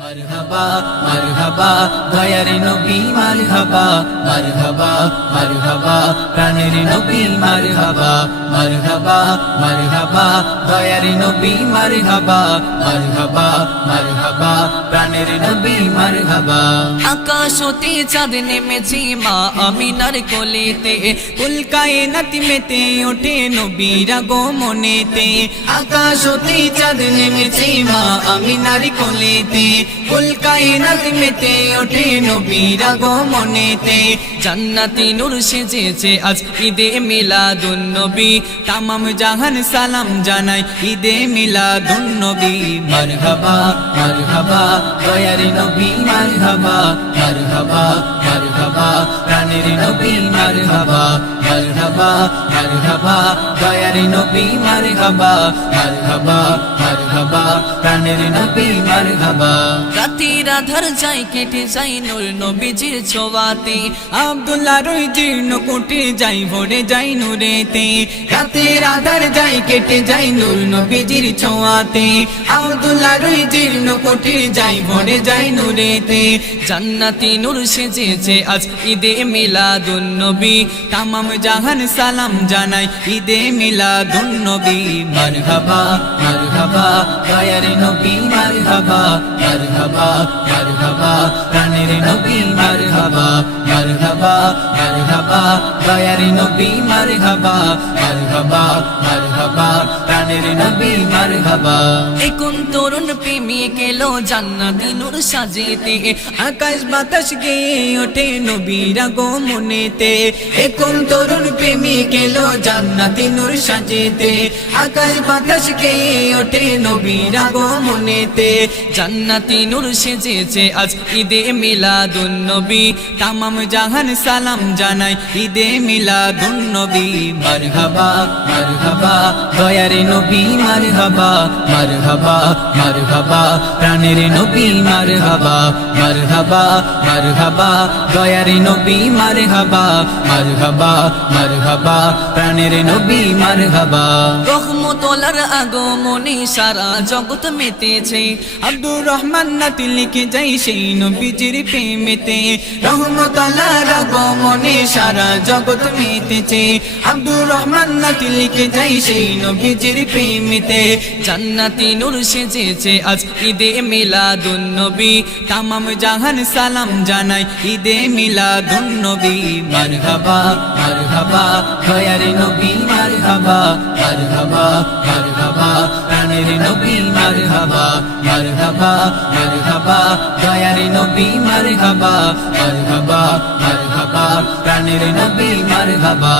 মারহাবা মারহাবা দয়ার নবী মারহাবা মারহাবা মারহাবা প্রাণের নবী মারহাবা মারহাবা মারহাবা দয়ার নবী মারহাবা মারহাবা মারহাবা প্রাণের নবী মারহাবা। আকাশ হতে চাঁদ নেমেছে মা আমিনার কোলেতে, কুল কায়নাত মেতে ওঠে নবীর আগমনেতে। আকাশ হতে চাঁদ নেমেছে মা আমিনার কোলেতে, কুল কায়নাত মেতে ওঠে নবীর আগমনেতে। জান্নাতি নূর সেজেছে আজ ঈদে মিলাদুন নবী, তামাম জাহান সালাম জানাই ঈদে মিলাদুন নবী। মারহাবা মারহাবা দয়ার নবী মারহাবা মারহাবা মারহাবা প্রাণের নবী মারহাবা মারহাবা মারহাবা দয়ার নবী মারহাবা মারহাবা মারহাবা প্রাণের নবী মারহাবা। রাতের আধার যাই কেটে যাই নূর নবীজির ছোঁয়াতে, আব্দুল্লাহ রই জীর্ণ কোটে যাই ভরে যাই নূরেতে। রাতের আধার যাই কেটে যাই নূর নবীজির ছোঁয়াতে, আব্দুল্লাহ রই জীর্ণ কোটে যাই ভরে যাই নূরেতে। জান্নাতি নূর সেজেছে আজ ঈদে মিলাদুন নবী, তামাম জাহান সালাম জানাই ঈদে মিলাদুন নবী। মারহাবা মারহাবা দয়ার নবী মারহাবা মারহাবা মারহাবা প্রাণের নবী মারহাবা মারহাবা মারহাবা দয়ার নবী মারহাবা মারহাবা মারহাবা প্রাণের নবী মারহাবা। এখন তরুণ প্রেমিক এলো জান্নাতি নূর সাজেতে, আকাশ বাতাস গেয়ে ওঠে নবীর আগমনেতে। এখন তরুণ প্রেমিক এলো জান্নাতি নূর সাজেতে, আকাশ বাতাস গেয়ে ওঠে নবীর আগমনেতে। জান্নাতি নূর সেজেছে আজ ঈদে মিলাদুন নবী, তামাম জাহান সালাম জানাই ঈদে মিলাদুন নবী। মারহাবা মারহাবা দয়ার নবী মারহাবা মারহাবা মারহাবা প্রাণের নবী মারহাবা মারহাবা মারহাবা দয়ার নবী মারহাবা মারহাবা মারহাবা প্রাণের নবী মারহাবা। রহমতুল্লাহর আগমনে সারা জগৎ মেতেছে, আব্দুর রহমান নাতি লিখে যাই সেই নবীজির প্রেমেতে। রহমতুল্লাহর আগমনে সারা জগৎ মেতেছে, আব্দুর রহমান নাতি লিখে যাই সেই নবীজির প্রেমেতে। জান্নাতি নূর সেজেছে আজ ঈদে মিলাদুন নবী, তামাম জাহান সালাম জানাই ঈদে মিলাদুন নবী। মারহাবা মারহাবা দয়ার নবী মারহাবা মারহাবা মারহাবা প্রাণের নবী মারহাবা মারহাবা মারহাবা দয়ার নবী মারহাবা মারহাবা মারহাবা প্রাণের নবী মারহাবা।